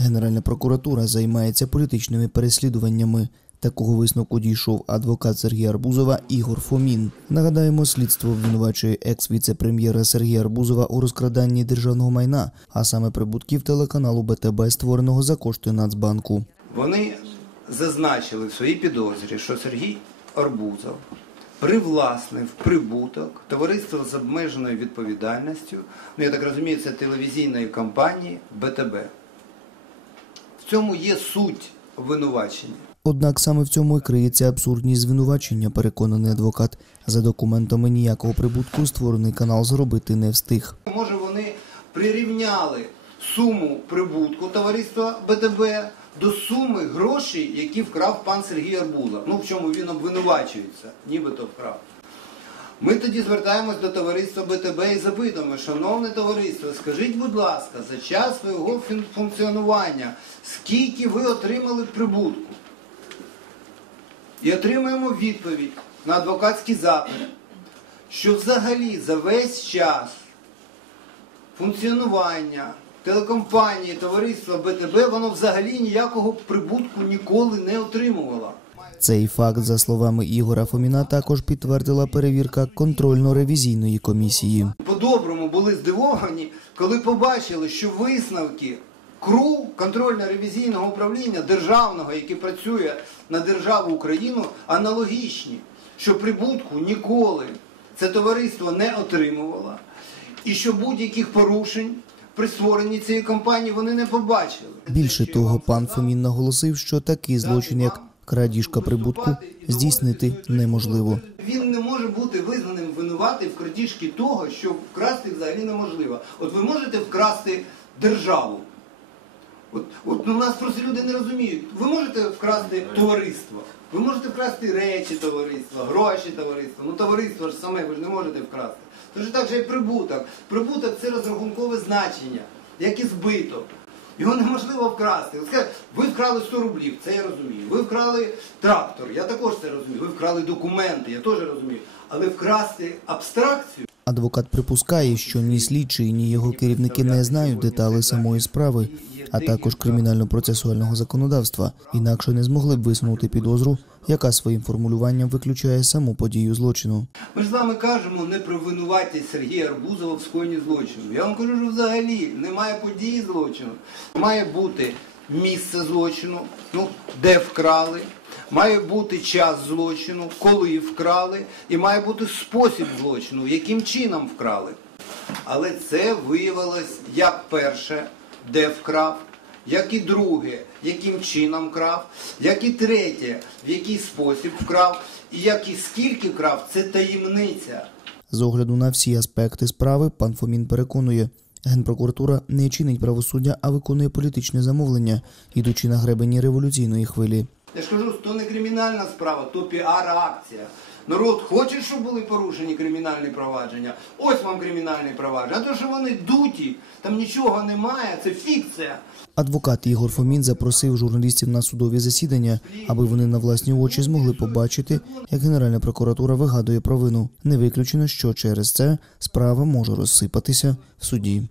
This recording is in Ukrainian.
Генеральна прокуратура займається політичними переслідуваннями. Такого висновку дійшов адвокат Сергія Арбузова Ігор Фомін. Нагадаємо, слідство обвинувачує екс-віце-прем'єра Сергія Арбузова у розкраданні державного майна, а саме прибутків телеканалу БТБ, створеного за кошти Нацбанку. Вони зазначили в своїй підозрі, що Сергій Арбузов привласнив прибуток товариства з обмеженою відповідальністю, ну я так розумію, це телевізійної компанії БТБ. В цьому є суть обвинувачення. Однак саме в цьому і криється абсурдність звинувачення, переконаний адвокат. За документами ніякого прибутку створений канал зробити не встиг. Може вони прирівняли суму прибутку товариства БТБ до суми грошей, які вкрав пан Сергій Арбузов. Ну в чому він обвинувачується, нібито вкрав. Ми тоді звертаємось до товариства БТБ і запитуємо, шановне товариство, скажіть, будь ласка, за час свого функціонування, скільки ви отримали прибутку? І отримуємо відповідь на адвокатський запит, що взагалі за весь час функціонування телекомпанії, товариства БТБ, воно взагалі ніякого прибутку ніколи не отримувало. Цей факт, за словами Ігора Фоміна, також підтвердила перевірка контрольно-ревізійної комісії. По-доброму були здивовані, коли побачили, що висновки КРУ, контрольно-ревізійного управління державного, яке працює на державу Україну, аналогічні, що прибутку ніколи це товариство не отримувало, і що будь-яких порушень при створенні цієї компанії вони не побачили. Більше того, пан Фомін наголосив, що такий злочин, як крадіжка прибутку, здійснити неможливо. Він не може бути визнаним винуватим в крадіжці того, що вкрасти взагалі неможливо. От ви можете вкрасти державу. От, от у нас просто люди не розуміють. Ви можете вкрасти товариство, ви можете вкрасти речі товариства, гроші товариства. Ну товариство ж саме ви ж не можете вкрасти. Тож так же і прибуток. Прибуток це розрахункове значення, як і збиток. Його неможливо вкрасти. Ви вкрали 100 рублів, це я розумію. Ви вкрали трактор, я також це розумію. Ви вкрали документи, я теж розумію. Але вкрасти абстракцію. Адвокат припускає, що ні слідчі, ні його керівники не знають деталі самої справи, а також кримінально-процесуального законодавства, інакше не змогли б висунути підозру, яка своїм формулюванням виключає саму подію злочину. Ми ж з вами кажемо не про винуватість Сергія Арбузова в скоєнні злочину. Я вам кажу, що взагалі немає події злочину. Має бути місце злочину, ну, де вкрали, має бути час злочину, коли вкрали, і має бути спосіб злочину, яким чином вкрали. Але це виявилось як перше, де вкрав, як і друге, яким чином крав, як і третє, в який спосіб вкрав, і як і скільки вкрав, це таємниця. З огляду на всі аспекти справи, пан Фомін переконує, генпрокуратура не чинить правосуддя, а виконує політичне замовлення, ідучи на гребені революційної хвилі. Я ж кажу, то не кримінальна справа, то піар-акція. Народ хоче, щоб були порушені кримінальні провадження. Ось вам кримінальні провадження. А то, що вони дуті, там нічого немає, це фікція. Адвокат Ігор Фомін запросив журналістів на судові засідання, аби вони на власні очі змогли побачити, як Генеральна прокуратура вигадує провину. Не виключено, що через це справа може розсипатися в суді.